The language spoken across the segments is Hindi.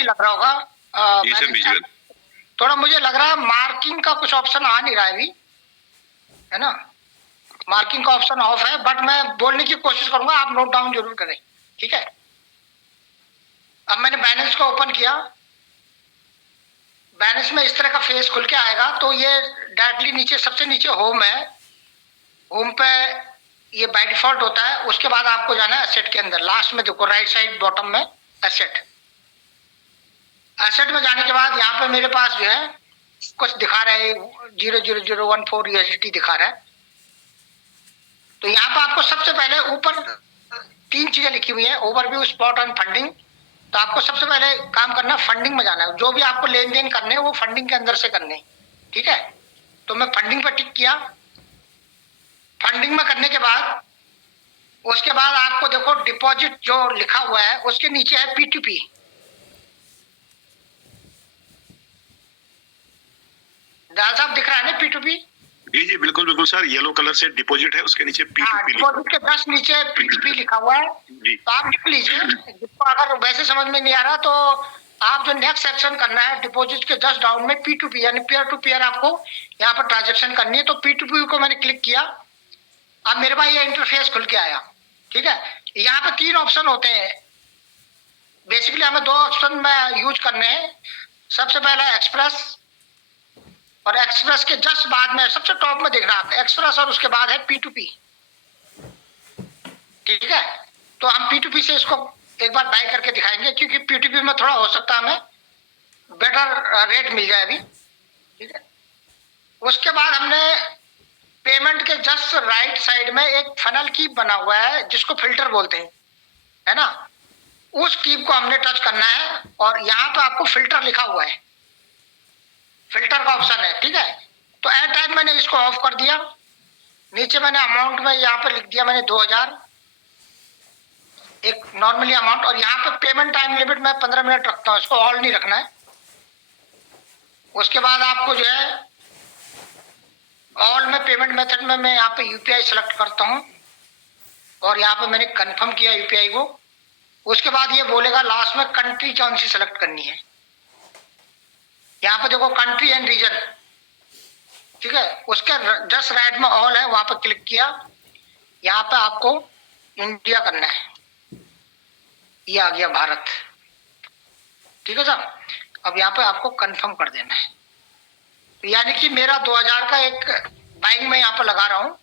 नहीं लग रहा होगा। विजुअल थोड़ा मुझे लग रहा है मार्किंग का कुछ ऑप्शन आ नहीं रहा है अभी, है ना। मार्किंग का ऑप्शन ऑफ है, बट मैं बोलने की कोशिश करूंगा, आप नोट डाउन जरूर करें, ठीक है। अब मैंने बैलेंस को ओपन किया, बैलेंस में इस तरह का फेस खुल के आएगा। तो ये डायरेक्टली नीचे, सबसे नीचे होम है, होम पे ये बाय डिफॉल्ट होता है। उसके बाद आपको जाना है एसेट के अंदर, लास्ट में देखो राइट साइड बॉटम में एसेट। एसेट में जाने के बाद यहाँ पे मेरे पास जो है कुछ दिखा रहा है, 0.0014 USDT दिखा रहा है। तो यहाँ पे आपको सबसे पहले ऊपर 3 चीजें लिखी हुई है, ओवरव्यू, स्पॉट एंड फंडिंग। तो आपको सबसे पहले काम करना है, फंडिंग में जाना है। जो भी आपको लेन देन करने हैं वो फंडिंग के अंदर से करने हैं, ठीक है। तो मैं फंडिंग पर टिक किया। फंडिंग में करने के बाद उसके बाद आपको देखो डिपॉजिट जो लिखा हुआ है उसके नीचे है P2P। दाल साहब दिख रहा है ना P2P? जी बिल्कुल बिल्कुल सर, येलो कलर से डिपॉजिट है, उसके नीचे P2P डिपॉजिट के जस्ट नीचे P2P लिखा हुआ है। तो आप लिख लीजिए। जिसको अगर वैसे समझ में नहीं आ रहा तो आप जो नेक्स्ट सेक्शन करना है, डिपॉजिट के जस्ट डाउन में P2P यानी पीयर टू पीयर आपको यहाँ पर ट्रांजेक्शन करनी है। तो P2P को मैंने क्लिक किया। अब मेरे पास ये इंटरफेस खुल के आया, ठीक है। यहाँ पे 3 ऑप्शन होते हैं, बेसिकली हमें 2 ऑप्शन में यूज करने हैं। सबसे पहला एक्सप्रेस, और एक्सप्रेस के जस्ट बाद में सबसे टॉप में देख रहा है एक्सप्रेस, और उसके बाद है P2P, ठीक है। तो हम P2P से इसको एक बार बाय करके दिखाएंगे, क्योंकि P2P में थोड़ा हो सकता है हमें बेटर रेट मिल जाए अभी, ठीक है। उसके बाद हमने पेमेंट के जस्ट राइट साइड में एक फनल की बना हुआ है जिसको फिल्टर बोलते हैं, है ना। उस कीप को हमने टच करना है, और यहाँ पे आपको फिल्टर लिखा हुआ है, फिल्टर का ऑप्शन है, ठीक है। तो एट टाइम मैंने इसको ऑफ कर दिया। नीचे मैंने अमाउंट में यहाँ पे लिख दिया मैंने 2000, एक नॉर्मली अमाउंट। और यहाँ पे पेमेंट टाइम लिमिट मैं 15 मिनट रखता हूँ, इसको ऑल नहीं रखना है। उसके बाद आपको जो है ऑल में पेमेंट मेथड में मैं यहाँ पे यूपीआई सेलेक्ट करता हूँ, और यहाँ पे मैंने कंफर्म किया यूपीआई को। उसके बाद ये बोलेगा लास्ट में कंट्री कौन सी सेलेक्ट करनी है। यहाँ पे देखो कंट्री एंड रीजन, ठीक है। उसके जस्ट राइट में ऑल है, वहां पर क्लिक किया। यहाँ पे आपको इंडिया करना है, ये आ गया भारत, ठीक है साहब। अब यहाँ पे आपको कंफर्म कर देना है। यानी कि मेरा 2000 का एक बाइंग में यहाँ पे लगा रहा हूँ,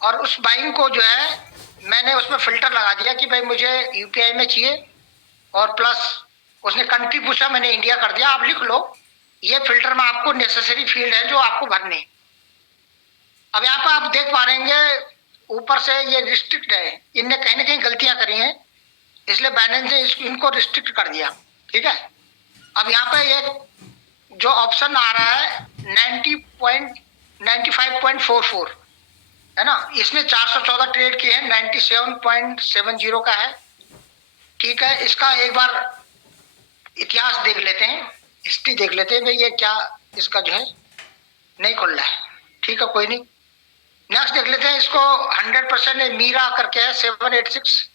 और उस बाइंग को जो है मैंने उसमें फिल्टर लगा दिया कि भाई मुझे यूपीआई में चाहिए, और प्लस उसने कंट्री पूछा, मैंने इंडिया कर दिया। आप लिख लो, ये फिल्टर में आपको नेसेसरी फील्ड है जो आपको भरने। अब यहाँ पर आप देख पा रहे हैं ऊपर से ये रिस्ट्रिक्ट है, इनने कहीं ना कहीं गलतियां करी हैं, इसलिए बैलेंस ने इनको रिस्ट्रिक्ट कर दिया, ठीक है। अब यहाँ पे एक जो ऑप्शन आ रहा है 95.44 है ना, इसने 414 ट्रेड किए हैं, 97.70 का है, ठीक है। इसका एक बार इतिहास देख लेते हैं, हिस्ट्री देख लेते हैं भाई ये क्या इसका जो है नहीं खुल रहा है, ठीक है, कोई नहीं। नेक्स्ट देख लेते हैं इसको। 100% मीरा करके है 786,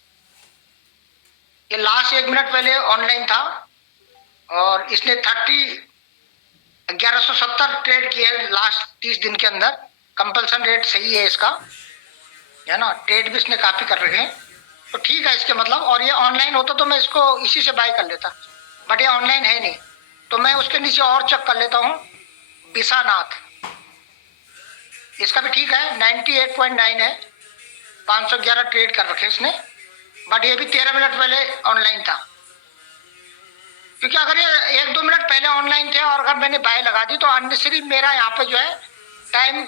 ये लास्ट 1 मिनट पहले ऑनलाइन था, और इसने 1170 ट्रेड किए लास्ट 30 दिन के अंदर। कंपल्सन रेट सही है इसका, है ना, ट्रेड भी इसने काफी कर रखे हैं, तो ठीक है इसके मतलब। और ये ऑनलाइन होता तो मैं इसको इसी से बाय कर लेता, बट ये ऑनलाइन है नहीं। तो मैं उसके नीचे और चेक कर लेता हूँ, विशानाथ, इसका भी ठीक है, 98.9 है, 511 ट्रेड कर रखे इसने, बट ये भी 13 मिनट पहले ऑनलाइन था। क्योंकि अगर ये 1-2 मिनट पहले ऑनलाइन थे और अगर मैंने बाय लगा दी तो अननेसेसरी मेरा यहाँ पे जो है टाइम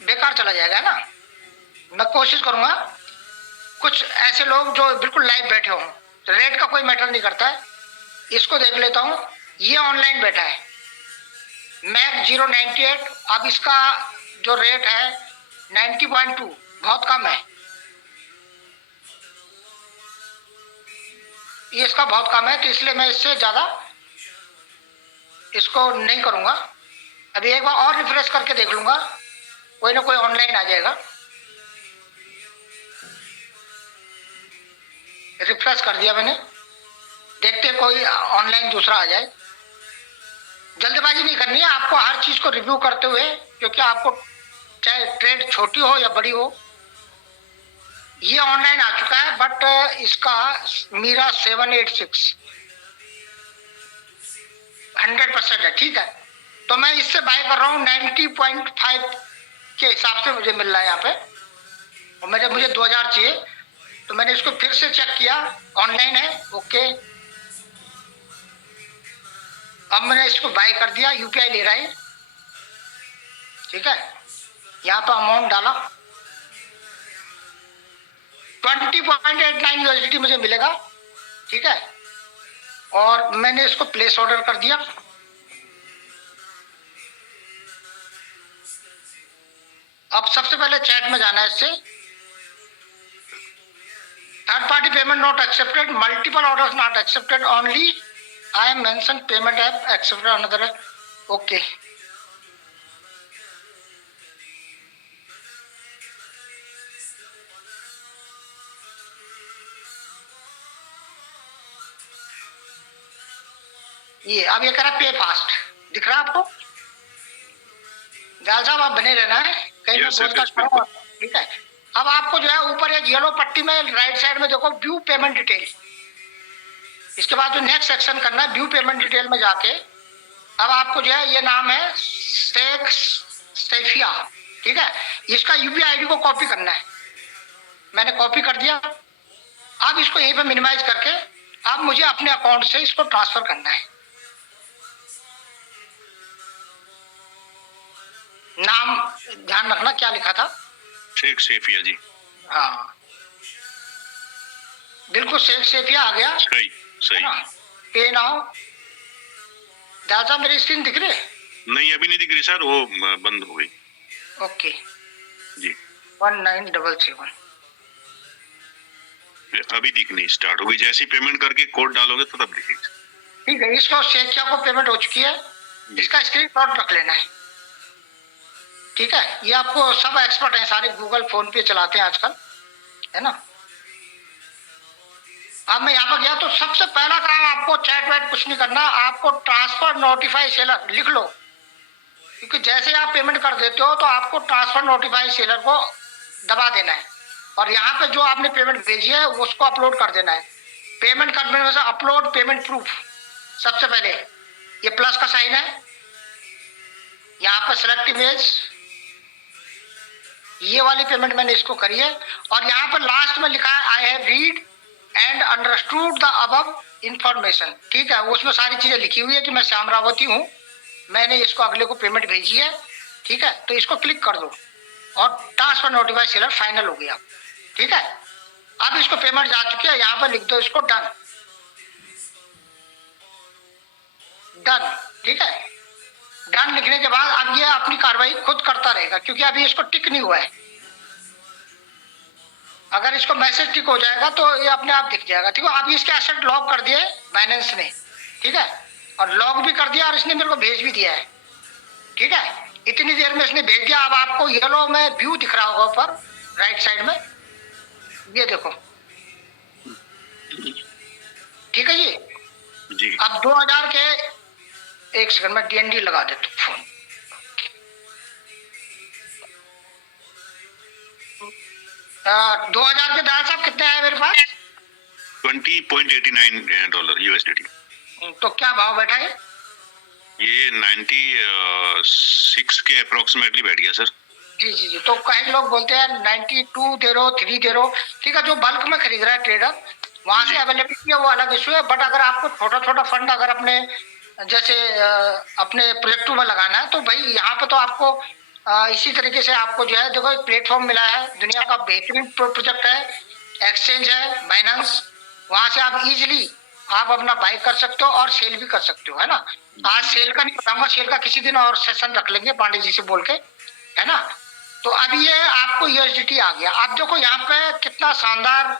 बेकार चला जाएगा ना। मैं कोशिश करूंगा कुछ ऐसे लोग जो बिल्कुल लाइव बैठे हों, रेट का कोई मैटर नहीं करता है। इसको देख लेता हूँ, ये ऑनलाइन बैठा है मैक 098। अब इसका जो रेट है 90.2, बहुत कम है ये, इसका बहुत कम है, तो इसलिए मैं इससे ज्यादा इसको नहीं करूंगा। अभी एक बार और रिफ्रेश करके देख लूंगा, कोई ना कोई ऑनलाइन आ जाएगा। रिफ्रेश कर दिया मैंने, देखते कोई ऑनलाइन दूसरा आ जाए। जल्दबाजी नहीं करनी है आपको, हर चीज को रिव्यू करते हुए, क्योंकि आपको चाहे ट्रेड छोटी हो या बड़ी हो, ये ऑनलाइन आ चुका है बट इसका मीरा 786 100% है, ठीक है। तो मैं इससे बाय कर रहा हूँ 90.5 के हिसाब से मुझे मिल रहा है यहाँ पे, और मुझे 2000 चाहिए, तो मैंने इसको फिर से चेक किया, ऑनलाइन है, ओके। अब मैंने इसको बाय कर दिया, यूपीआई ले रहा है, ठीक है। यहाँ पे अमाउंट डाला, 20.89 यूएसडी मुझे मिलेगा, ठीक है। और मैंने इसको प्लेस ऑर्डर कर दिया। अब सबसे पहले चैट में जाना है इससे, third party payment not accepted, multiple orders not accepted, only I am mention payment app accepted another, okay. ये अब ये कह रहा पे फास्ट, दिख रहा है आपको? जाल साहब आप बने रहना है, कहीं मैं बोलता चलूंगा, ठीक है। अब आपको जो है ऊपर एक येलो पट्टी में राइट साइड में देखो व्यू पेमेंट डिटेल, इसके बाद जो नेक्स्ट सेक्शन करना है व्यू पेमेंट डिटेल में जाके, अब आपको जो है ये नाम है शेख सैफिया, ठीक है। इसका यूपीआई आईडी को कॉपी करना है, मैंने कॉपी कर दिया। अब इसको यहीं पे मिनिमाइज करके अब मुझे अपने अकाउंट से इसको ट्रांसफर करना है। नाम ध्यान रखना क्या लिखा था, शेख सैफिया जी। हाँ बिल्कुल शेख सैफिया आ गया, सही सही। पे नाउ, दादा मेरी स्क्रीन दिख रही है? नहीं अभी नहीं दिख रही सर, वो बंद हो गई। ओके जी 1977 अभी दिखनी स्टार्ट हो गई, जैसे ही पेमेंट करके कोड डालोगे तो तब दिखेगी। ठीक है। इसको शेखिया को पेमेंट हो चुकी है, इसका स्क्रीनशॉट रख लेना है, ठीक है। ये आपको सब एक्सपर्ट हैं सारे, गूगल फोन पे चलाते हैं आजकल, है ना। अब मैं यहाँ पर गया तो सबसे पहला काम आपको चैट वैट कुछ नहीं करना, आपको ट्रांसफर नोटिफाई सेलर लिख लो, क्योंकि जैसे आप पेमेंट कर देते हो तो आपको ट्रांसफर नोटिफाई सेलर को दबा देना है, और यहाँ पे जो आपने पेमेंट भेजी है उसको अपलोड कर देना है। पेमेंट करने में से अपलोड पेमेंट प्रूफ, सबसे पहले ये प्लस का साइन है, यहाँ पर सेलेक्ट इमेज, ये वाली पेमेंट मैंने इसको करी है, और यहाँ पर लास्ट में लिखा है I have read and understood the above information, ठीक है। उसमें सारी चीजें लिखी हुई है कि मैं श्याम रावती हूँ, मैंने इसको अगले को पेमेंट भेजी है, ठीक है। तो इसको क्लिक कर दो और ट्रांसफर नोटिफाई सेलर फाइनल हो गया, ठीक है। अब इसको पेमेंट जा चुकी है, यहाँ पर लिख दो इसको डन, डन, ठीक है। डन लिखने के बाद अब ये अपनी कार्रवाई खुद करता रहेगा, क्योंकि अभी इसको टिक नहीं हुआ है। अगर इसको मैसेज टिक हो जाएगा तो ये अपने आप दिख जाएगा, ठीक है। अभी इसके एसेट लॉक कर दिए बाइनेंस ने, ठीक है, और लॉक भी कर दिया, और इसने मेरे को भेज भी दिया है, ठीक है। इतनी देर में इसने भेज दिया। अब आपको येलो में व्यू दिख रहा होगा ऊपर राइट साइड में, ये देखो, ठीक है जी। अब 2000 के, एक सेकंड में डीएनडी लगा देता हूँ फोन, 2000 के दाल साहब कितने आए मेरे पास? $20.89 USDT। तो क्या भाव बैठा है? ये 96 के अप्रोक्सीमेटली बैठ गया सर। जी जी जी। तो कई लोग बोलते हैं 92 दे रहो, 3 दे रहो, ठीक है। जो बल्क में खरीद रहा है ट्रेडर, वहां से अवेलेबिलिटी है वो अलग इशू है, बट अगर आपको छोटा छोटा फंड अगर अपने जैसे अपने प्रोजेक्टों में लगाना है तो भाई यहाँ पे तो आपको इसी तरीके से आपको जो है देखो एक प्लेटफॉर्म मिला है, दुनिया का बेहतरीन प्रोजेक्ट है, एक्सचेंज है बाइनेंस, वहां से आप इजिली आप अपना बाय कर सकते हो और सेल भी कर सकते हो, है ना। आज सेल का नहीं बताऊंगा, सेल का किसी दिन और सेशन रख लेंगे पांडे जी से बोल के, है ना। तो अब ये आपको यूएसडीटी आ गया। आप देखो यहाँ पे कितना शानदार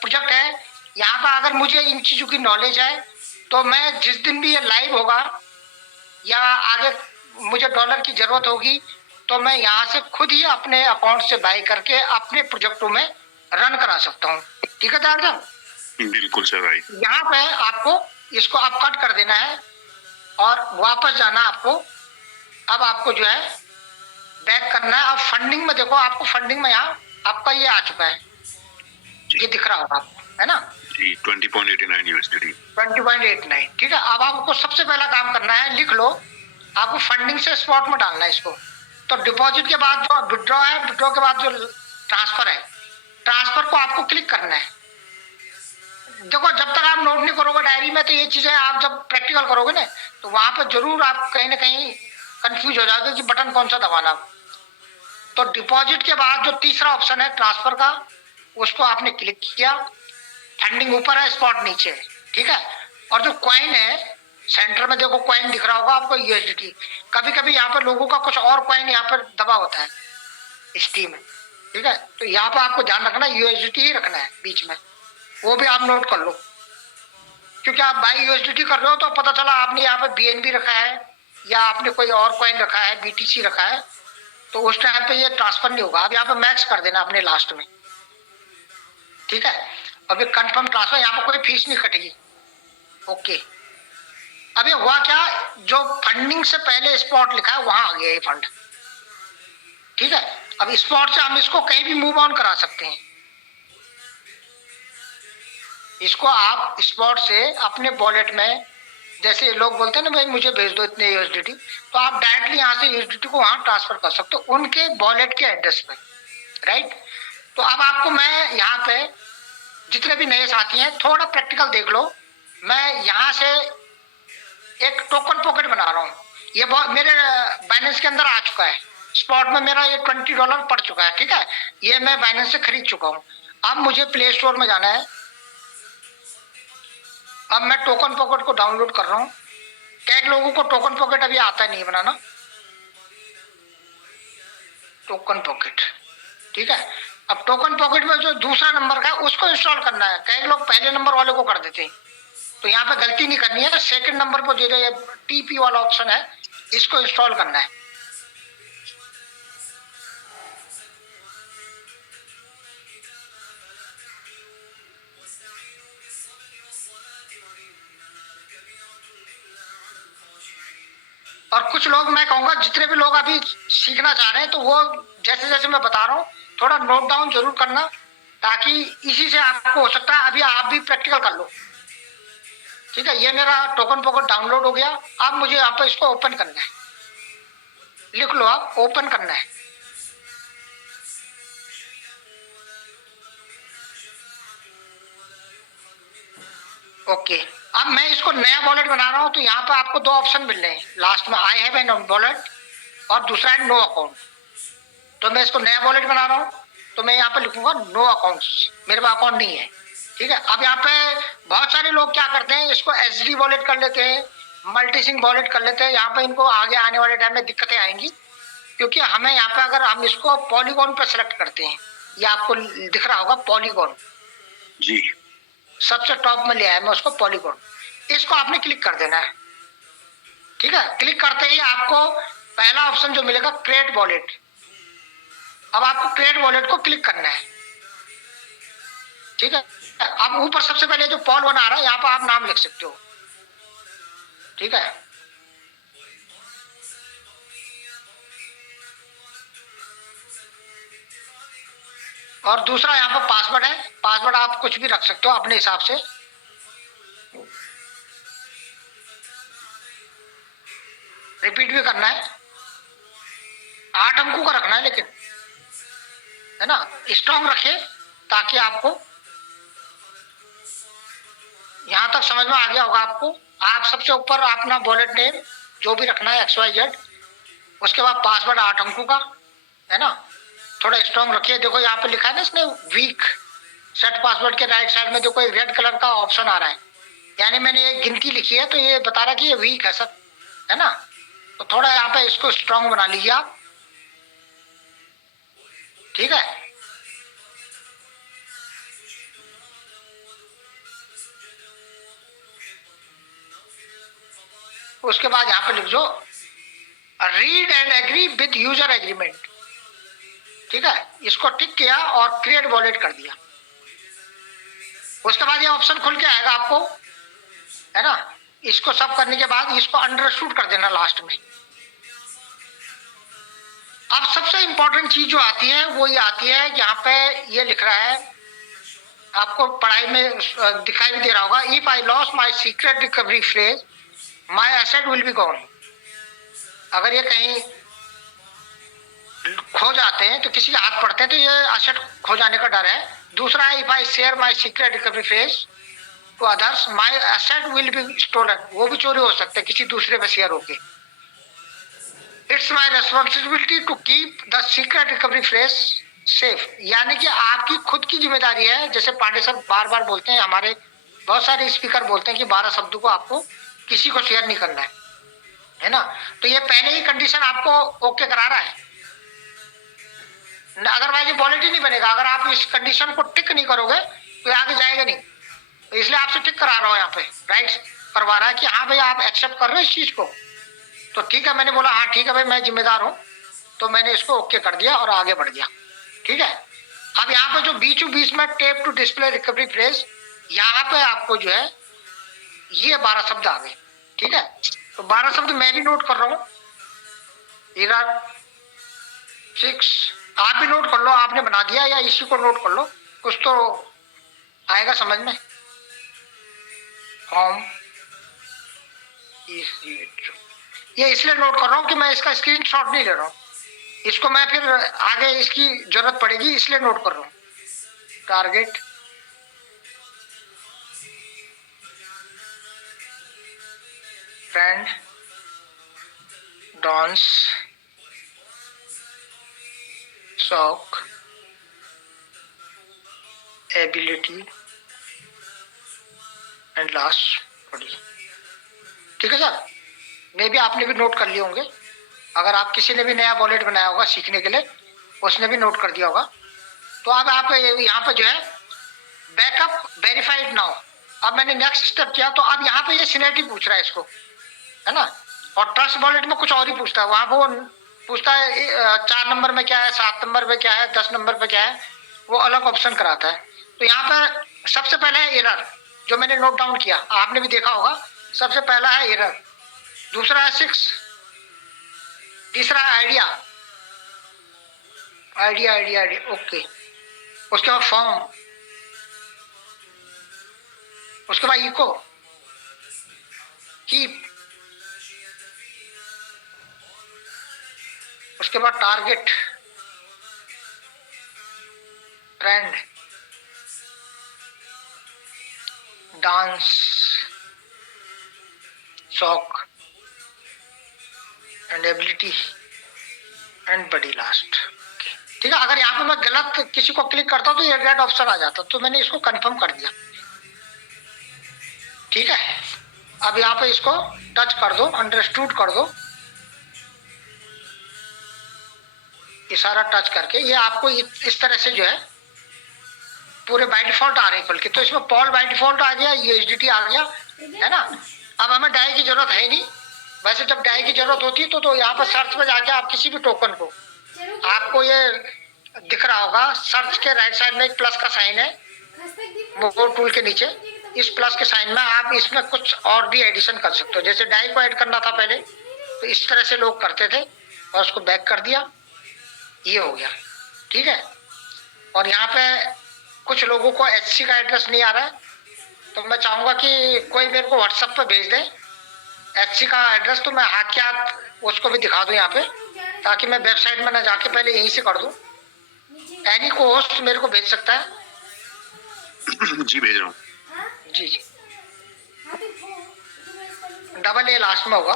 प्रोजेक्ट है। यहाँ पे अगर मुझे इन चीजों की नॉलेज है तो मैं जिस दिन भी ये लाइव होगा या आगे मुझे डॉलर की जरूरत होगी तो मैं यहाँ से खुद ही अपने अकाउंट से बाय करके अपने प्रोजेक्टों में रन करा सकता हूँ, ठीक है दादा। बिल्कुल सर, राइट। यहाँ पे आपको इसको आप कट कर देना है और वापस जाना आपको। अब आपको जो है बैक करना है। अब फंडिंग में देखो, आपको फंडिंग में यहाँ आपका ये आ चुका है, ये दिख रहा होगा आपको, है ना? जी, 20.89 USD। 20.89, ठीक है। अब आपको सबसे पहला काम करना है, लिख लो, आपको फंडिंग से स्पॉट में डालना है इसको। तो डिपॉजिट के बाद जो विड्रॉ है, विड्रॉ के बाद जो ट्रांसफर है, ट्रांसफर को आपको क्लिक करना है। देखो, जब तक आप नोट नहीं करोगे डायरी में, तो ये चीजें आप जब प्रैक्टिकल करोगे ना, तो वहां पर जरूर आप कहीं ना कहीं कंफ्यूज हो जाओगे कि बटन कौन सा दबाना। तो डिपॉजिट के बाद जो तीसरा ऑप्शन है ट्रांसफर का, उसको आपने क्लिक किया। फंडिंग ऊपर है, स्पॉट नीचे है, ठीक है। और जो कॉइन है सेंटर में, देखो कॉइन दिख रहा होगा आपको, यूएसडीटी। कभी कभी यहाँ पर लोगों का कुछ और कॉइन यहाँ पर दबा होता है स्टीम में, ठीक है। तो यहाँ पर आपको ध्यान रखना, यूएसडीटी ही रखना है बीच में, वो भी आप नोट कर लो। क्योंकि आप बाई यूएसडीटी कर रहे हो तो पता चला आपने यहाँ पर बीएनबी रखा है या आपने कोई और कॉइन रखा है, बीटीसी रखा है, तो उस टाइम पे ये ट्रांसफर नहीं होगा। अब यहाँ पे मैच कर देना अपने लास्ट में, ठीक है। अभी कंफर्म ट्रांसफर, यहाँ पर कोई फीस नहीं कटेगी। ओके, अभी हुआ क्या, जो फंडिंग से पहले स्पॉट लिखा है वहां आ गया ये फंड, ठीक है। अब स्पॉट से हम इसको कहीं भी मूव ऑन करा सकते हैं। इसको आप स्पॉट से अपने वॉलेट में, जैसे लोग बोलते हैं ना भाई मुझे भेज दो इतने यूएसडीटी, तो आप डायरेक्टली यहाँ से यूएसडीटी को वहां ट्रांसफर कर सकते हो उनके वॉलेट के एड्रेस पे, राइट। तो अब आपको मैं यहाँ पे, जितने भी नए साथी हैं, थोड़ा प्रैक्टिकल देख लो। मैं यहाँ से एक टोकन पॉकेट बना रहा हूँ। ये मेरे बाइनेंस के अंदर आ चुका है। स्पॉट में मेरा ये $20 पड़ चुका है, ठीक है। ये मैं बाइनेंस से खरीद चुका हूँ। अब मुझे प्ले स्टोर में जाना है। अब मैं टोकन पॉकेट को डाउनलोड कर रहा हूँ। कई लोगों को टोकन पॉकेट अभी आता नहीं बनाना। टोकन पॉकेट, ठीक है। अब टोकन पॉकेट में जो दूसरा नंबर का है उसको इंस्टॉल करना है। कई लोग पहले नंबर वाले को कर देते हैं, तो यहाँ पे गलती नहीं करनी है। सेकंड नंबर पर जो ये टीपी वाला ऑप्शन है, इसको इंस्टॉल करना है। और कुछ लोग, मैं कहूंगा जितने भी लोग अभी सीखना चाह रहे हैं, तो वो जैसे जैसे मैं बता रहा हूँ थोड़ा नोट डाउन जरूर करना, ताकि इसी से आपको हो सकता है अभी आप भी प्रैक्टिकल कर लो, ठीक है। ये मेरा टोकन पॉकेट डाउनलोड हो गया। अब मुझे यहाँ पे इसको ओपन करना है। लिख लो, आप ओपन करना है। ओके, अब मैं इसको नया वॉलेट बना रहा हूं, तो यहाँ पे आपको दो ऑप्शन मिल रहे हैं लास्ट में, आई हैव एन वॉलेट और दूसरा है नो अकाउंट। तो मैं इसको नया वॉलेट बना रहा हूँ, तो मैं यहाँ पे लिखूंगा नो अकाउंट्स, मेरे पास अकाउंट नहीं है, ठीक है। अब यहाँ पे बहुत सारे लोग क्या करते हैं, इसको एसडी वॉलेट कर लेते हैं, मल्टीसिंग वॉलेट कर लेते हैं। यहाँ पे इनको आगे आने वाले टाइम में दिक्कतें आएंगी, क्योंकि हमें यहाँ पे अगर हम इसको पॉलीगॉन पे सेलेक्ट करते हैं, ये आपको दिख रहा होगा पॉलीगॉन, जी, सबसे टॉप में ले आया मैं उसको, पॉलीगॉन। इसको आपने क्लिक कर देना है, ठीक है। क्लिक करते ही आपको पहला ऑप्शन जो मिलेगा क्रिएट वॉलेट। अब आपको क्रिएट वॉलेट को क्लिक करना है, ठीक है। अब ऊपर सबसे पहले जो पॉल बना रहा है, यहाँ पर आप नाम लिख सकते हो, ठीक है। और दूसरा यहाँ पर पासवर्ड है, पासवर्ड आप कुछ भी रख सकते हो अपने हिसाब से। रिपीट भी करना है, 8 अंकों का रखना है, लेकिन है ना, स्ट्रॉन्ग रखिए ताकि आपको यहां तक समझ में आ गया होगा आपको। आप सबसे ऊपर अपना वॉलेट नेम जो भी रखना है XYZ, उसके बाद पासवर्ड 8 अंकों का, है ना। थोड़ा स्ट्रॉन्ग रखिए। देखो यहाँ पे लिखा है ना इसने वीक, सेट पासवर्ड के राइट साइड में देखो एक रेड कलर का ऑप्शन आ रहा है, यानी मैंने एक गिनती लिखी है, तो ये बता रहा है कि ये वीक है सर, है ना। तो थोड़ा यहाँ पे इसको स्ट्रॉन्ग बना लीजिए आप, ठीक है। उसके बाद यहाँ पे लिख दो read and agree with user agreement, ठीक है। इसको टिक किया और क्रिएट वॉलेट कर दिया। उसके बाद ये ऑप्शन खुल के आएगा आपको, है ना। इसको सब करने के बाद इसको अंडरस्टूड कर देना लास्ट में। अब सबसे इंपॉर्टेंट चीज जो आती है वो ये आती है, यहाँ पे ये लिख रहा है, आपको पढ़ाई में दिखाई भी दे रहा होगा, if I loss my secret recovery phrase my asset will be gone. अगर ये कहीं खो जाते हैं तो किसी के हाथ पड़ते हैं तो ये एसेट खो जाने का डर है। दूसरा है, if I share my secret recovery phrase to others my asset will be stolen, वो भी चोरी हो सकते हैं किसी दूसरे में शेयर होके। It's my responsibility to keep the secret recovery phrase safe, यानी कि आपकी खुद की जिम्मेदारी है। जैसे पांडे सर बार बार बोलते हैं, हमारे बहुत सारे स्पीकर बोलते हैं कि 12 शब्दों को आपको किसी को शेयर नहीं करना है ना। तो ये पहले ही कंडीशन आपको ओके करा रहा है, अदरवाइज वॉलेट ही नहीं बनेगा। अगर आप इस कंडीशन को टिक नहीं करोगे तो आगे जाएगा नहीं। तो इसलिए आपसे टिक करा रहा हूं, यहाँ पे राइट करवा रहा है कि हाँ भाई आप एक्सेप्ट कर रहे हो इस चीज को। तो ठीक है, मैंने बोला हाँ ठीक है भाई मैं जिम्मेदार हूँ, तो मैंने इसको ओके कर दिया और आगे बढ़ गया। ठीक है, अब यहाँ पे जो बीचों बीच में tap to display recovery phrase, यहाँ पे आपको जो है ये 12 शब्द आ गए। ठीक है, तो 12 शब्द मैं भी नोट कर रहा हूँ। एरर 6 आप भी नोट कर लो, आपने बना दिया या इसी को नोट कर लो, कुछ तो आएगा समझ में। फॉर्म ये इसलिए नोट कर रहा हूँ कि मैं इसका स्क्रीनशॉट नहीं ले रहा हूँ, इसको मैं फिर आगे इसकी जरूरत पड़ेगी इसलिए नोट कर रहा हूँ। Target friend dance shock ability and last body. ठीक है सर, मे भी आपने भी नोट कर लिए होंगे। अगर आप किसी ने भी नया वॉलेट बनाया होगा सीखने के लिए, उसने भी नोट कर दिया होगा। तो अब आप यहाँ पे जो है बैकअप वेरीफाइड नाउ, अब मैंने नेक्स्ट स्टेप किया तो अब यहाँ पे ये सिनेरिटी पूछ रहा है इसको, है ना। और ट्रस्ट वॉलेट में कुछ और ही पूछता है, वहां वो पूछता है 4 नंबर में क्या है, 7 नंबर में क्या है, 10 नंबर पे क्या है, वो अलग ऑप्शन कराता है। तो यहाँ पे सबसे पहले है एरर, जो मैंने नोट डाउन किया, आपने भी देखा होगा। सबसे पहला है एरर, दूसरा है 6, तीसरा है idea idea idea idea okay. उसके बाद फॉर्म, उसके बाद इको, कीप, उसके बाद target, trend, dance, shock and ability and body last. ठीक है, अगर यहाँ पे मैं गलत किसी को क्लिक करता हूँ तो ये रेड ऑप्शन आ जाता, तो मैंने इसको कंफर्म कर दिया। ठीक है, अब यहाँ पे इसको टच कर दो, अंडरस्टूड कर दो, इशारा टच करके। ये आपको इस तरह से जो है पूरे बाय डिफॉल्ट आ रहे हैं खुल के। तो इसमें पॉल बाय डिफॉल्ट आ गया, यूएसडीटी आ गया, है ना। अब हमें डाई की जरूरत है नहीं, वैसे जब डाई की जरूरत होती है तो यहाँ पर सर्च में जाके आप किसी भी टोकन को, आपको ये दिख रहा होगा सर्च के राइट साइड में एक प्लस का साइन है, वो टूल के नीचे इस प्लस के साइन में आप इसमें कुछ और भी एडिशन कर सकते हो। जैसे डाई को ऐड करना था पहले तो इस तरह से लोग करते थे, और उसको बैक कर दिया, ये हो गया। ठीक है, और यहाँ पे कुछ लोगों को एचसी का एड्रेस नहीं आ रहा है, तो मैं चाहूंगा कि कोई मेरे को व्हाट्सएप पे भेज दे एचसी का एड्रेस, तो मैं हाथ के हाथ उसको भी दिखा दूं यहाँ पे, ताकि मैं वेबसाइट में ना जाके पहले यहीं से कर दूं। एनी को होस्ट मेरे को भेज सकता है? जी भेज रहा हूँ। जी जी, डबल ए लास्ट में होगा।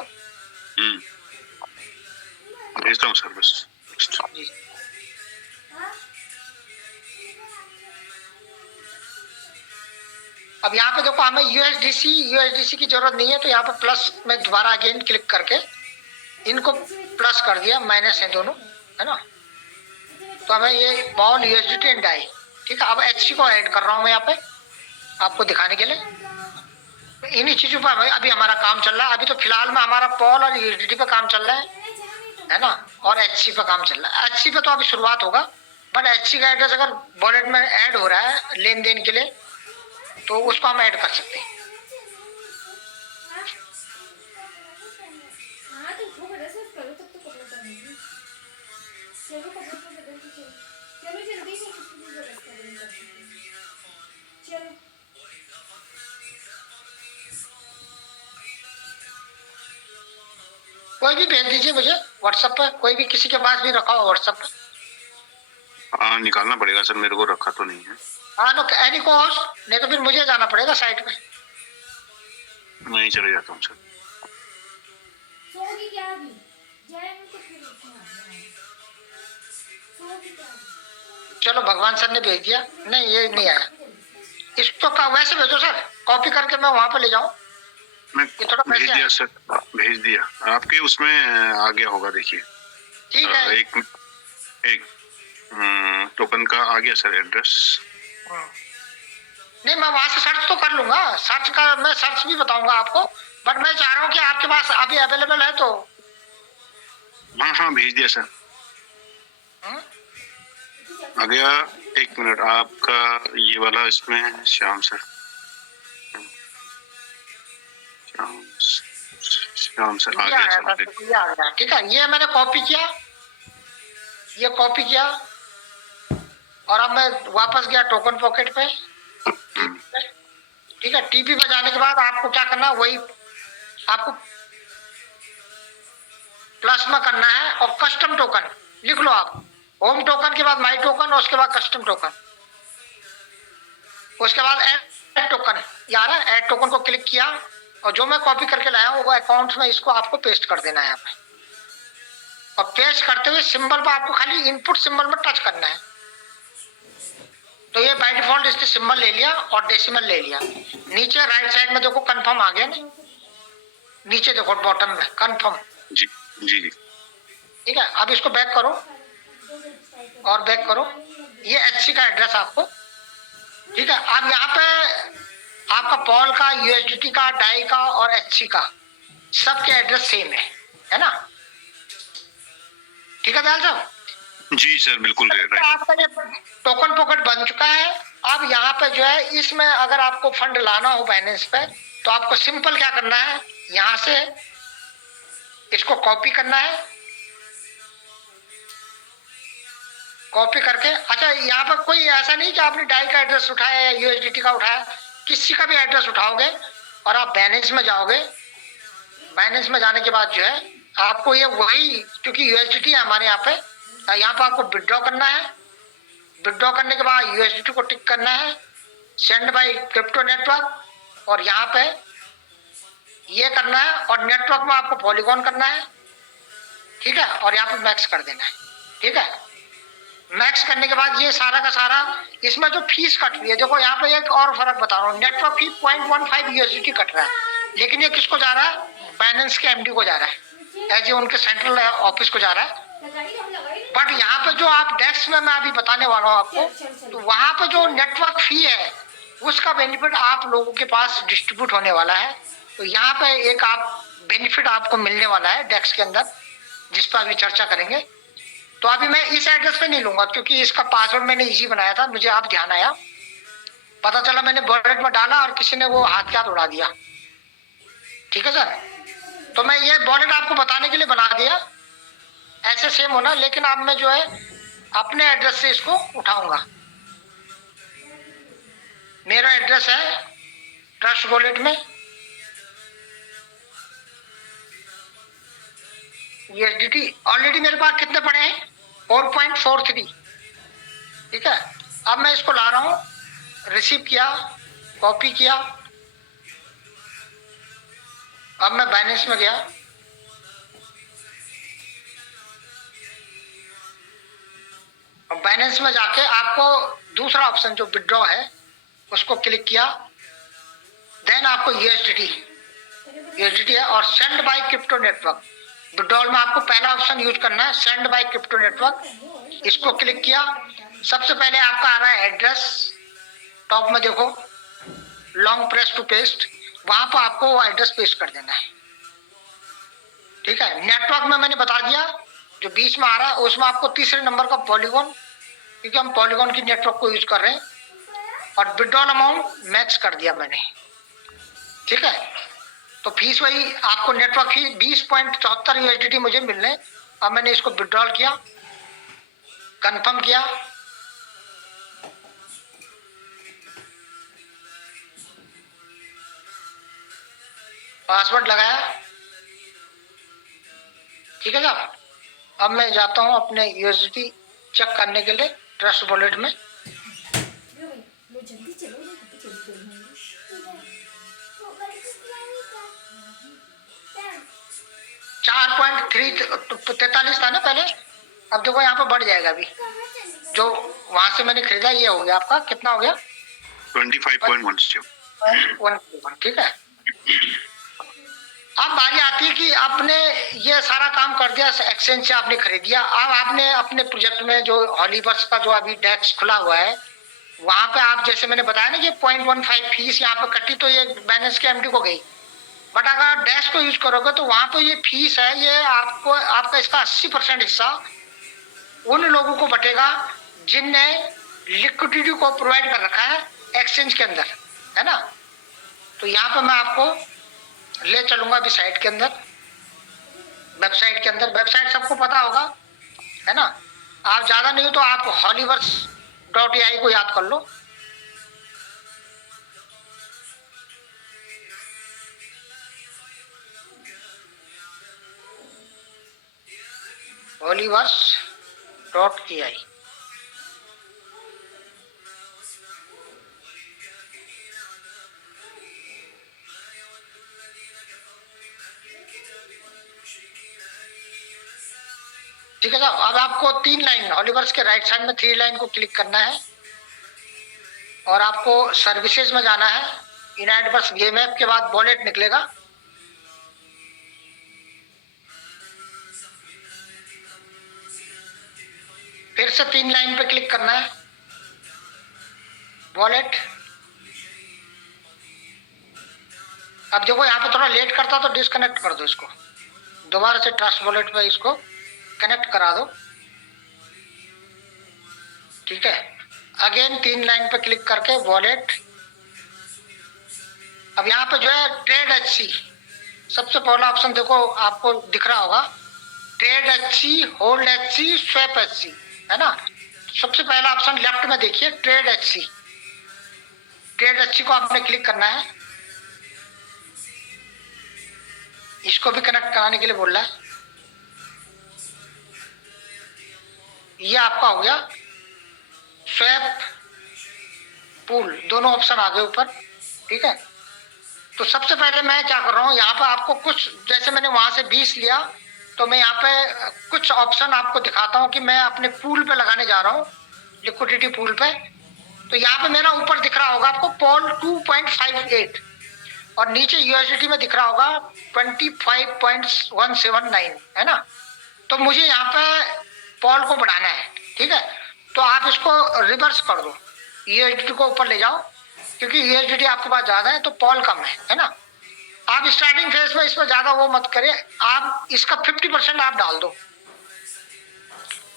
भेजता हूँ सर बस। जी, अब यहाँ पे देखो हमें यूएसडीसी की जरूरत नहीं है, तो यहाँ पे प्लस में दोबारा अगेन क्लिक करके इनको प्लस कर दिया, माइनस है दोनों, है ना। तो हमें ये पॉल यूएसडीटी एंड डाई। ठीक है, अब एचसी को ऐड कर रहा हूँ मैं यहाँ पे आपको दिखाने के लिए। तो इन्हीं चीजों पर अभी हमारा काम चल रहा है। अभी तो फिलहाल में हमारा पॉल और यूएसडीटी पे काम चल रहा है ना, और एचसी पे काम चल रहा है। एचसी पे तो अभी शुरुआत होगा, बट एचसी का एड्रेस अगर वॉलेट में ऐड हो रहा है लेन देन के लिए, तो उसको हम ऐड कर सकते हैं। हाँ तो वो बड़ा सिर्फ करो तब तो कपड़ा पहनेंगे। चलो कपड़ा तो बदल के चलो। चलो जल्दी से कुछ भी व्यवस्था नहीं कर सकते। चलो कोई भी भेज दीजिए मुझे व्हाट्सएप पर, कोई भी किसी के पास भी रखा हो व्हाट्सएप पर। हाँ निकालना पड़ेगा सर, मेरे को रखा तो नहीं है। हाँ नो एनी कॉस्ट, नहीं तो फिर मुझे जाना पड़ेगा साइट पे। मैं ही चले जाता हूँ सर। सोगी क्या अभी? जाएंगे तो फिर उठना है। सोगी क्या अभी? चलो भगवान सर ने भेज दिया। नहीं ये नहीं आया, इसको वैसे भेजो सर, कॉपी करके मैं वहां पे ले जाऊं। मैं ये थोड़ा भेज पैसे दिया आए। सर, भेज दिया आपके उसमें आ गया होगा, देखिए। ठीक है। एक टोकन का आ गया सर एड्रेस। नहीं मैं वहां से सर्च तो कर लूंगा, सर्च का मैं सर्च भी बताऊंगा आपको, बट मैं चाह रहा हूँ कि आपके पास अभी अवेलेबल है तो। हाँ हाँ भेज दिया सर, आ गया। एक मिनट, आपका ये वाला इसमें श्याम सर, श्याम सर आ ये गया आया था, सर। ये आ गया। ठीक है, ये मैंने कॉपी किया, ये कॉपी किया, और अब मैं वापस गया टोकन पॉकेट पे। ठीक है, टीपी पे जाने के बाद आपको क्या करना है, वही आपको प्लस में करना है और कस्टम टोकन लिख लो आप। होम टोकन के बाद माई टोकन, उसके बाद कस्टम टोकन, उसके बाद ऐड टोकन। यार ऐड टोकन को क्लिक किया और जो मैं कॉपी करके लाया हूँ वो अकाउंट में इसको आपको पेस्ट कर देना है यहाँ पे। और पेस्ट करते हुए सिंबल पर आपको खाली इनपुट सिंबल में टच करना है। तो ये बाय डिफॉल्ट इसने सिंबल ले लिया और डेसिमल ले लिया। नीचे राइट साइड में देखो कंफर्म आ गया ना, नीचे देखो बॉटम में कंफर्म। जी जी जी। ठीक है, अब इसको बैक करो और बैक करो, ये एचसी का एड्रेस आपको। ठीक है, अब यहाँ पे आपका पॉल का, यूएसडीटी का, डाई का और एचसी का सबके एड्रेस सेम है ना? ठीक है दयाल साहब? जी सर बिल्कुल राइट। आपका ये टोकन पॉकेट बन चुका है। अब यहाँ पे जो है, इसमें अगर आपको फंड लाना हो बाइनेंस पे, तो आपको सिंपल क्या करना है, यहाँ से इसको कॉपी करना है, कॉपी करके। अच्छा यहाँ पर कोई ऐसा नहीं कि आपने डाई का एड्रेस उठाया या यूएसडीटी का उठाया, किसी का भी एड्रेस उठाओगे और आप बाइनेंस में जाओगे। बाइनेंस में जाने के बाद जो है आपको ये वही, क्योंकि यूएसडीटी है हमारे यहाँ पे आपको विड्रॉ करना है। विड्रॉ करने के बाद यूएसडीटी को टिक करना है, सेंड बाय क्रिप्टो नेटवर्क, और यहाँ पे ये करना है, और नेटवर्क में आपको पॉलीगॉन करना है। ठीक है, और यहाँ पे मैक्स कर देना है। ठीक है, मैक्स करने के बाद ये सारा का सारा, इसमें जो फीस कट रही है, देखो यहाँ पे एक और फर्क बता रहा हूँ, नेटवर्क फी 0.15 यूएसडीटी कट रहा है, लेकिन ये किसको जा रहा है, बाइनेंस के एमडी को जा रहा है, एज ए उनके सेंट्रल ऑफिस को जा रहा है। बट यहाँ पे जो आप डेस्क में मैं अभी बताने वाला हूँ आपको, तो वहां पे जो नेटवर्क फी है उसका बेनिफिट आप लोगों के पास डिस्ट्रीब्यूट होने वाला है। तो यहाँ पे एक आप बेनिफिट आपको मिलने वाला है डेस्क के अंदर, जिस पर अभी चर्चा करेंगे। तो अभी मैं इस एड्रेस पे नहीं लूंगा, क्योंकि इसका पासवर्ड मैंने इजी बनाया था, मुझे आप ध्यान आया, पता चला मैंने वॉलेट में डाला और किसी ने वो हाथ के हाथ उड़ा दिया। ठीक है सर, तो मैं ये वॉलेट आपको बताने के लिए बना दिया, ऐसे सेम होना, लेकिन अब मैं जो है अपने एड्रेस से इसको उठाऊंगा। मेरा एड्रेस है ट्रस्ट वॉलेट में, यूएसडीटी ऑलरेडी मेरे पास कितने पड़े हैं, 4.43। ठीक है, अब मैं इसको ला रहा हूं, रिसीव किया, कॉपी किया, अब मैं बाइनेंस में गया, बाइनेंस में जाके आपको दूसरा ऑप्शन जो विड्रॉ है उसको क्लिक किया, देन आपको यूएसडीटी है और send by crypto network. Withdrawal में आपको पहला ऑप्शन यूज करना है, सेंड बाय क्रिप्टो नेटवर्क, इसको क्लिक किया। सबसे पहले आपका आ रहा है एड्रेस, टॉप में देखो लॉन्ग प्रेस टू पेस्ट, वहां पर आपको वो एड्रेस पेस्ट कर देना है। ठीक है, नेटवर्क में मैंने बता दिया, जो बीच में आ रहा है उसमें आपको तीसरे नंबर का पॉलीगॉन, क्योंकि हम पॉलीगॉन की नेटवर्क को यूज कर रहे हैं, और विड्रॉल अमाउंट मैच कर दिया मैंने, ठीक है। तो फीस वही आपको नेटवर्क फीस 20.74 USDT मुझे मिलने। अब मैंने इसको विड्रॉल किया, कंफर्म किया, पासवर्ड लगाया, ठीक है साहब। अब मैं जाता हूं अपने USDT चेक करने के लिए ट्रस्ट वॉलेट में। लो जल्दी चलो, मैं यहाँ पे चली गई हूँ। 4.43 था ना पहले, अब देखो यहाँ पे बढ़ जाएगा अभी। जो वहां से मैंने खरीदा ये हो गया आपका, कितना हो गया? 25.10। ठीक है। अब बारी आती है कि आपने ये सारा काम कर दिया, एक्सचेंज से आपने खरीद दिया। अब आपने अपने प्रोजेक्ट में जो हॉलीवर्स का जो अभी डेस्क खुला हुआ है, वहां पे आप जैसे मैंने बताया ना कि 0.15 फीस यहाँ पे कटी, तो ये बैलेंस के एमटी को गई। बट अगर डैश को यूज करोगे तो वहां पे ये फीस है, ये आपको आपका इसका 80% हिस्सा उन लोगों को बटेगा जिनने लिक्विडिटी को प्रोवाइड कर रखा है एक्सचेंज के अंदर, है ना। तो यहाँ पे मैं आपको ले चलूंगा अभी साइट के अंदर, वेबसाइट के अंदर। वेबसाइट सबको पता होगा, है ना। आप ज्यादा नहीं हो तो आप holiverse.ai को याद कर लो। holiverse.ai। ठीक है साहब। अब आपको 3 लाइन हॉलीवर्स के राइट साइड में 3 लाइन को क्लिक करना है और आपको सर्विसेज में जाना है। इनएडवर्स गेम ऐप के बाद वॉलेट निकलेगा, फिर से 3 लाइन पे क्लिक करना है, वॉलेट। अब देखो यहाँ पे थोड़ा लेट करता तो डिस्कनेक्ट कर दो इसको, दोबारा से ट्रस्ट वॉलेट पे इसको कनेक्ट करा दो, ठीक है। अगेन 3 लाइन पे क्लिक करके वॉलेट। अब यहाँ पे जो है ट्रेड HC, सबसे पहला ऑप्शन देखो आपको दिख रहा होगा, trade HC, hold HC, swap HC, है ना। सबसे पहला ऑप्शन लेफ्ट में देखिए ट्रेड HC। ट्रेड HC को आपने क्लिक करना है, इसको भी कनेक्ट कराने के लिए बोल रहा है। ये आपका हो गया स्वैप पूल, दोनों ऑप्शन आ गए ऊपर, ठीक है। तो सबसे पहले मैं क्या कर रहा हूँ, यहाँ पे आपको कुछ, जैसे मैंने वहां से 20 लिया तो मैं यहाँ पे कुछ ऑप्शन आपको दिखाता हूँ कि मैं अपने पूल पे लगाने जा रहा हूँ, लिक्विडिटी पूल पे। तो यहाँ पे मेरा ऊपर दिख रहा होगा आपको पॉल 2.58 और नीचे USDT में दिख रहा होगा 25.179, है ना। तो मुझे यहाँ पे पॉल को बढ़ाना है, ठीक है। तो आप इसको रिवर्स कर दो, USDT को ऊपर ले जाओ, क्योंकि USDT आपके पास ज्यादा है तो पॉल कम है ना। आप स्टार्टिंग फेज में इसमें ज्यादा वो मत करिए, आप इसका 50% आप डाल दो,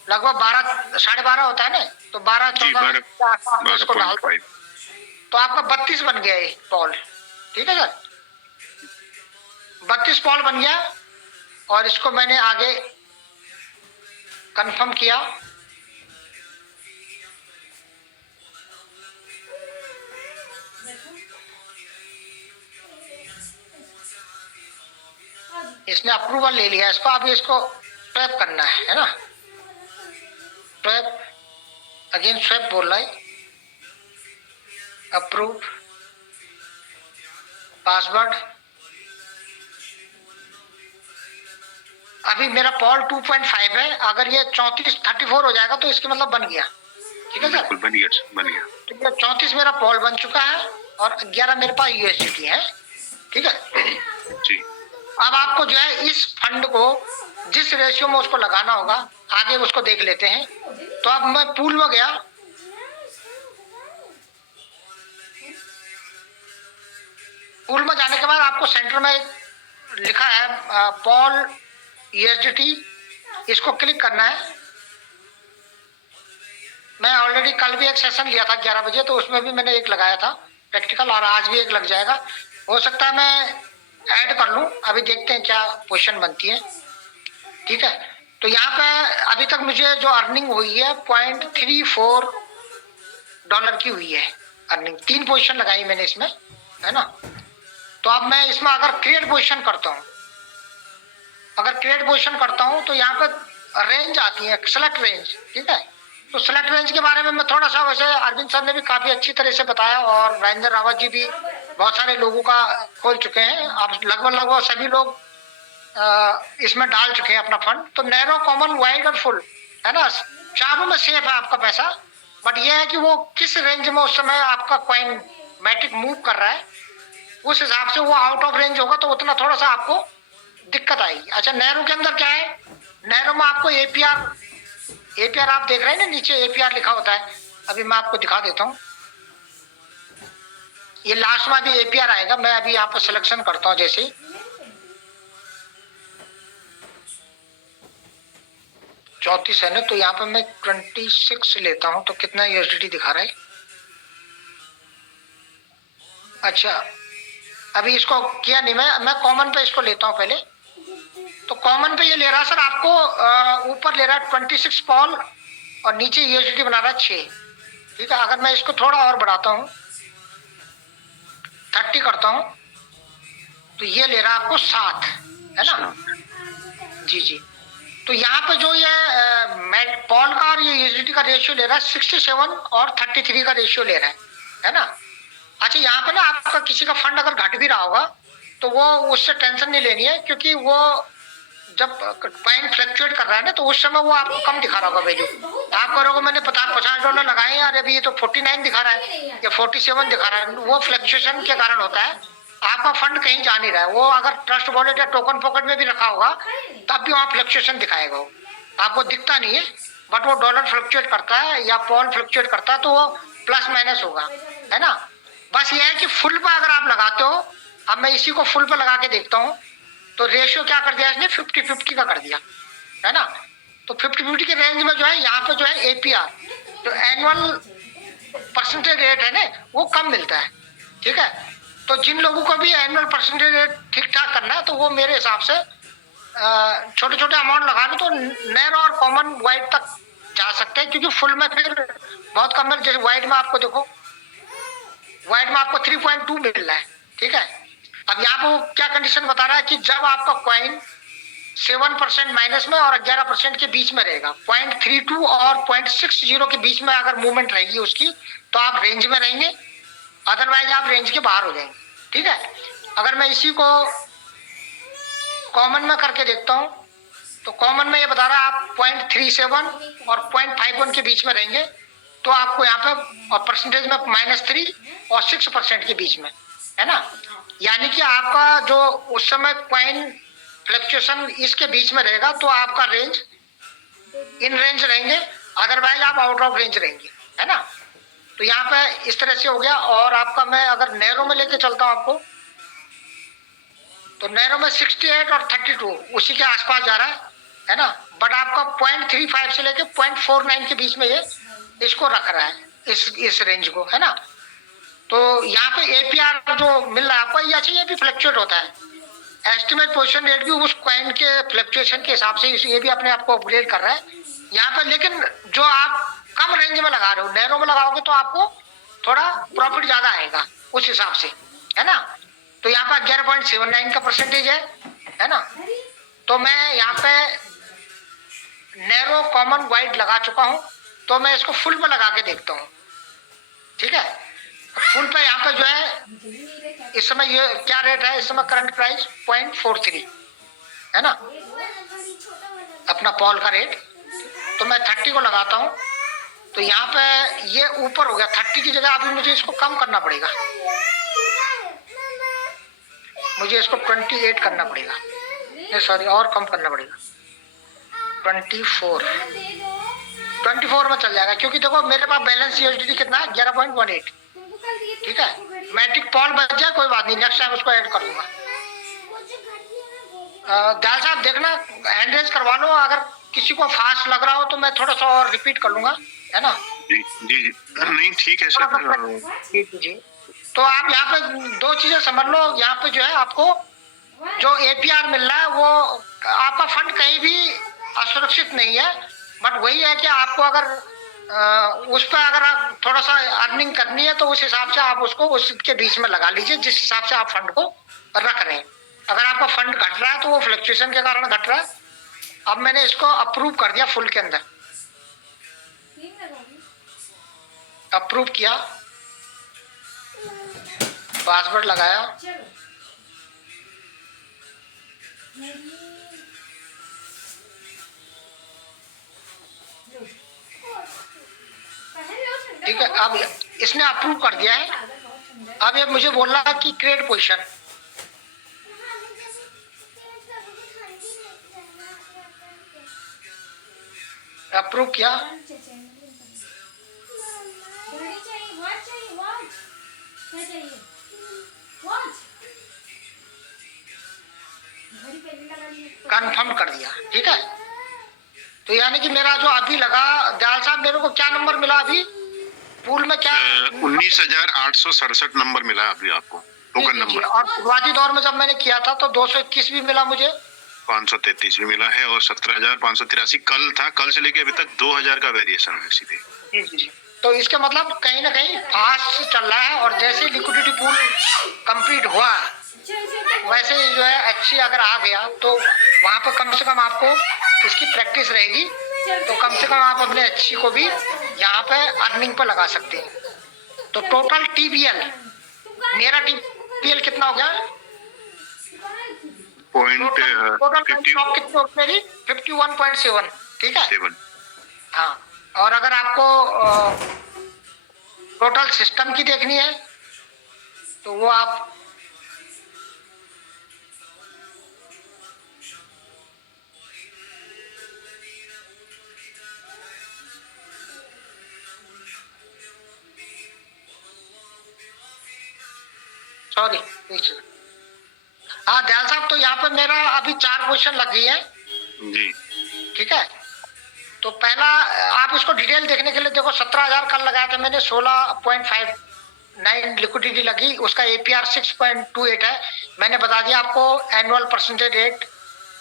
लगभग 12 साढ़े 12 होता है ना, तो 12-14 इसको डाल दो, तो आपका 32 बन गया ये पॉल, ठीक है सर। 32 पॉल बन गया और इसको मैंने आगे कंफर्म किया। इसने अप्रूवल ले लिया इसको, अभी इसको स्वैप करना है ना। स्वैप, अगेन स्वैप बोल रहा है, अप्रूव, पासवर्ड। अभी मेरा पॉल 2.5 है, अगर ये 34 हो जाएगा तो इसके मतलब बन गया, ठीक है सर। बन गया, बन गया। तो 34 मेरा पॉल बन चुका है और 11 मेरे पास USDT है, ठीक है जी। अब आपको जो है इस फंड को जिस रेशियो में उसको लगाना होगा, आगे उसको देख लेते हैं। तो अब मैं पूल में गया, पूल में जाने के बाद आपको सेंटर में लिखा है पॉल USDT, इसको क्लिक करना है। मैं ऑलरेडी कल भी एक सेशन लिया था 11 बजे, तो उसमें भी मैंने एक लगाया था प्रैक्टिकल, और आज भी एक लग जाएगा। हो सकता है मैं ऐड कर लूं, अभी देखते हैं क्या पोजीशन बनती है। ठीक है, तो यहाँ पे अभी तक मुझे जो अर्निंग हुई है $0.34 की हुई है अर्निंग। 3 पोजीशन लगाई मैंने इसमें, है ना। तो अब मैं इसमें अगर क्रिएट पोजीशन करता हूँ, तो यहाँ पे रेंज आती है, सेलेक्ट रेंज। ठीक है, तो सेलेक्ट रेंज के बारे में मैं थोड़ा सा, वैसे अरविंद सर ने भी काफी अच्छी तरह से बताया, और राजेंद्र रावत जी भी बहुत सारे लोगों का खोल चुके हैं। अब लगभग सभी लोग इसमें डाल चुके हैं अपना फंड। तो नैरो, कॉमन, वाइड और फुल, है ना, चारों में सेफ है आपका पैसा। बट ये है कि वो किस रेंज में उस समय आपका कॉइन मैट्रिक मूव कर रहा है, उस हिसाब से वो आउट ऑफ रेंज होगा, तो उतना थोड़ा सा आपको दिक्कत आएगी। अच्छा, नैरो के अंदर क्या है, नैरो में आपको एपीआर आप देख रहे हैं ना, नीचे एपीआर लिखा होता है। अभी मैं आपको दिखा देता हूँ, ये लास्ट में भी एपीआर आएगा। मैं अभी यहाँ पर सिलेक्शन करता हूँ, जैसे 34 है ना, तो यहाँ पर मैं 26 लेता हूँ, तो कितना यूएसडीटी दिखा रहा है। अच्छा, अभी इसको किया नहीं, मैं कॉमन पे इसको लेता हूँ पहले। तो कॉमन पे ये ले रहा है सर आपको, ऊपर ले रहा है 26 पॉल, और नीचे यूएसडीटी बना रहा है 6। ठीक है, अगर मैं इसको थोड़ा और बढ़ाता हूँ, 30 करता हूँ, तो ये ले रहा है आपको 7, है ना। जी जी, तो यहाँ पे जो ये पॉल का और ये यूएसडीटी का रेशियो ले रहा है 67 और 33 का रेशियो ले रहा है ना। अच्छा, यहाँ पे ना आपका किसी का फंड अगर घट भी रहा होगा, तो वो उससे टेंशन नहीं लेनी है, क्योंकि वो जब पॉइंट फ्लक्चुएट कर रहा है ना, तो उस समय वो आपको कम दिखा रहा होगा वैल्यू। आप करोगे मैंने $50 लगाए यार, अभी ये तो 49 दिखा रहा है या 47 दिखा रहा है, वो फ्लक्चुएशन के कारण होता है। आपका फंड कहीं जा नहीं रहा है, वो अगर ट्रस्ट वॉलेट या टोकन पॉकेट में भी रखा होगा तब भी वहाँ फ्लक्चुएशन दिखाएगा, वो आपको दिखता नहीं है। बट वो डॉलर फ्लक्चुएट करता है या पॉल फ्लक्चुएट करता है, तो वो प्लस माइनस होगा, है ना। बस ये है कि फुल पे अगर आप लगाते हो, अब मैं इसी को फुल पे लगा के देखता हूँ, तो रेशियो क्या कर दिया इसने, 50-50 का कर दिया, है ना। तो 50-50 के रेंज में जो है, यहाँ पे जो है एपीआर, जो एनुअल परसेंटेज रेट है ना, वो कम मिलता है। ठीक है, तो जिन लोगों को भी एनुअल परसेंटेज रेट ठीक ठाक करना है, तो वो मेरे हिसाब से छोटे छोटे अमाउंट लगा दो, तो नैरो और कॉमन वाइड तक जा सकते हैं, क्योंकि फुल में फिर बहुत कम है। जैसे वाइड में आपको देखो, वाइड में आपको 3.2 मिल रहा है। ठीक है, अब यहाँ पे क्या कंडीशन बता रहा है कि जब आपका कॉइन 7% माइनस में और 11% के बीच में रहेगा, 0.32 और 0.60 के बीच में अगर मूवमेंट रहेगी उसकी, तो आप रेंज में रहेंगे, अदरवाइज आप रेंज के बाहर हो जाएंगे। ठीक है, अगर मैं इसी को कॉमन में करके देखता हूँ, तो कॉमन में ये बता रहा है आप 0.37 और 0.51 के बीच में रहेंगे, तो आपको यहाँ पे और परसेंटेज में -3 और 6% के बीच में, है ना। यानी कि आपका जो उस समय कॉइन फ्लक्चुएशन इसके बीच में रहेगा, तो आपका रेंज इन रेंज रहेंगे, अदरवाइज आप आउट ऑफ रेंज रहेंगे, है ना। तो यहाँ पे इस तरह से हो गया। और आपका मैं अगर नैरो में लेके चलता हूँ आपको, तो नैरो में 68 और 32 उसी के आसपास जा रहा है ना। बट आपका 0.35 से लेके 0.49 के बीच में ये इसको रख रहा है, इस रेंज को, है ना। तो यहाँ पे एपीआर जो मिल रहा है आपको, ये अच्छा, ये भी फ्लक्चुएट होता है। एस्टिमेट पोजीशन रेट भी उस कॉइन के फ्लक्चुएशन के हिसाब से ये भी अपने आप को अपग्रेड कर रहा है यहाँ पे। लेकिन जो आप कम रेंज में लगा रहे हो, नैरो में लगाओगे, तो आपको थोड़ा प्रॉफिट ज्यादा आएगा उस हिसाब से, है ना। तो यहाँ पर 11.79 का परसेंटेज है ना। तो मैं यहाँ पे नैरो, कॉमन, वाइड लगा चुका हूँ, तो मैं इसको फुल पे लगा के देखता हूँ। ठीक है, फुल पे यहाँ पे जो है इस समय ये क्या रेट है, इस समय करंट प्राइस 0.43 है ना, अपना पॉल का रेट। तो मैं 30 को लगाता हूँ, तो यहाँ पे ये ऊपर हो गया 30 की जगह। अभी मुझे इसको कम करना पड़ेगा, मुझे इसको 28 करना पड़ेगा, नहीं सॉरी, और कम करना पड़ेगा, 24 में चल जाएगा, क्योंकि देखो मेरे पास बैलेंस यूएसडीटी कितना है, 11.18। ठीक है, मैट्रिक पॉल बच जाए कोई बात नहीं, नेक्स्ट टाइम उसको ऐड कर दूंगा। दयाल साहब देखना, हैंड रेज करवा लो, अगर किसी को फास्ट लग रहा हो तो मैं थोड़ा सा और रिपीट कर लूंगा, है ना। जी जी जी नहीं ठीक है सर। जी जी। तो आप यहाँ पे दो चीजें समझ लो, यहाँ पे जो है आपको जो एपीआर मिल रहा है वो आपका फंड कहीं भी असुरक्षित नहीं है, बट वही है कि आपको अगर उस पर अगर आप थोड़ा सा अर्निंग करनी है तो उस हिसाब से आप उसको उसके बीच में लगा लीजिए जिस हिसाब से आप फंड को रख रहे हैं। अगर आपका फंड घट रहा है तो वो फ्लक्चुएशन के कारण घट रहा है। अब मैंने इसको अप्रूव कर दिया फुल के अंदर, अप्रूव किया, पासवर्ड लगाया, ठीक है। अब इसने अप्रूव कर दिया है। अब ये मुझे बोल रहा है कि क्रिएट पोजीशन, अप्रूव किया, कंफर्म कर दिया, ठीक है। तो यानी कि मेरा जो अभी लगा, दयाल साहब मेरे को क्या नंबर मिला अभी पूल में, क्या 19,867 नंबर मिला अभी आपको, टोकन नंबर। और शुरुआती दौर में जब मैंने किया था तो 221 भी मिला मुझे, 533 भी मिला है और 17,583 कल था। कल से लेके अभी तक 2,000 का वेरिएशन है सीधे। जी। तो इसका मतलब कहीं ना कहीं फास्ट चल रहा है। और जैसे लिक्विडिटी पूल कंप्लीट हुआ वैसे ही जो है अच्छी अगर आ गया तो वहां पर कम से कम आपको इसकी प्रैक्टिस रहेगी, तो कम से कम आप अपने अच्छी को भी यहाँ पे अर्निंग पे लगा सकते हैं। तो टोटल टीबीएल, मेरा टीबीएल कितना हो गया, टोटल कितनी हो मेरी 51.7, ठीक है। 7 हाँ, और अगर आपको टोटल सिस्टम की देखनी है तो वो आप सॉरी, हाँ दयाल साहब, तो यहाँ पे मेरा अभी 4 पोजीशन लग गई है जी, ठीक है। तो पहला आप इसको डिटेल देखने के लिए देखो, 17,000 कल लगाया था मैंने, 16.59 लिक्विडिटी लगी, उसका एपीआर 6.28 है। मैंने बता दिया आपको एनुअल परसेंटेज रेट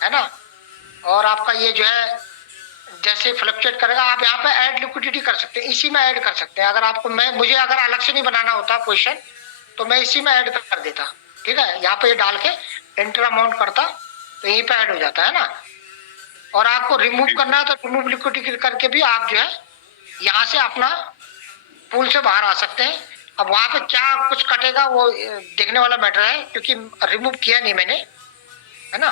है ना। और आपका ये जो है जैसे फ्लक्चुएट करेगा, आप यहाँ पे ऐड लिक्विडिटी कर सकते हैं, इसी में ऐड कर सकते हैं। अगर आपको मुझे अगर अलग से नहीं बनाना होता पोजीशन तो मैं इसी में ऐड कर देता, ठीक है। यहाँ पे ये डाल के एंटर अमाउंट करता तो यहीं पे ऐड हो जाता है ना। और आपको रिमूव करना है तो रिमूव लिक्विडिटी करके भी आप जो है यहाँ से अपना पूल से बाहर आ सकते हैं। अब वहां पे क्या कुछ कटेगा वो देखने वाला मैटर है, क्योंकि रिमूव किया नहीं मैंने, है ना।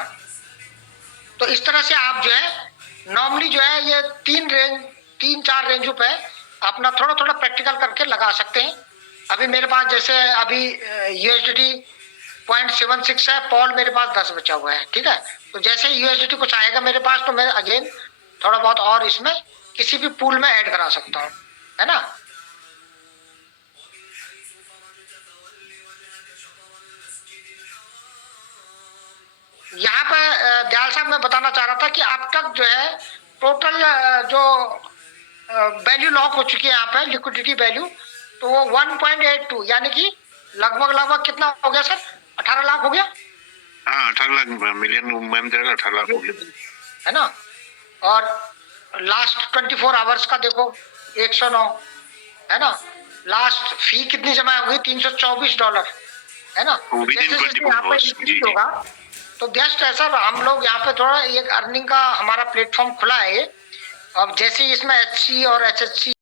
तो इस तरह से आप जो है नॉर्मली जो है ये 3-4 रेंजों पे अपना थोड़ा थोड़ा प्रैक्टिकल करके लगा सकते हैं। अभी मेरे पास जैसे अभी यूएसडी 0.76 है, पॉल मेरे पास 10 बचा हुआ है, ठीक है। तो जैसे यूएसडी कुछ आएगा मेरे पास तो मैं अगेन थोड़ा बहुत और इसमें किसी भी पूल में ऐड करा सकता हूँ, है ना। यहाँ पे दयाल साहब मैं बताना चाह रहा था कि अब तक जो है टोटल जो वैल्यू लॉक हो चुकी है यहाँ पे लिक्विडिटी वैल्यू, तो वो 1.82 यानी कि लगभग कितना हो गया सर, 18 लाख हो गया। हाँ 18 लाख मिलियन मैम 18 लाख हो गया, है ना। और लास्ट 24 आवर्स का देखो 109, है ना। लास्ट फी कितनी जमा हुई, $324, है ना। जैसे यहाँ पे इंक्रीज होगा तो बेस्ट है सर। हम लोग यहाँ पे थोड़ा एक अर्निंग का हमारा प्लेटफॉर्म खुला है। अब जैसे इसमें एचसी और एचएचसी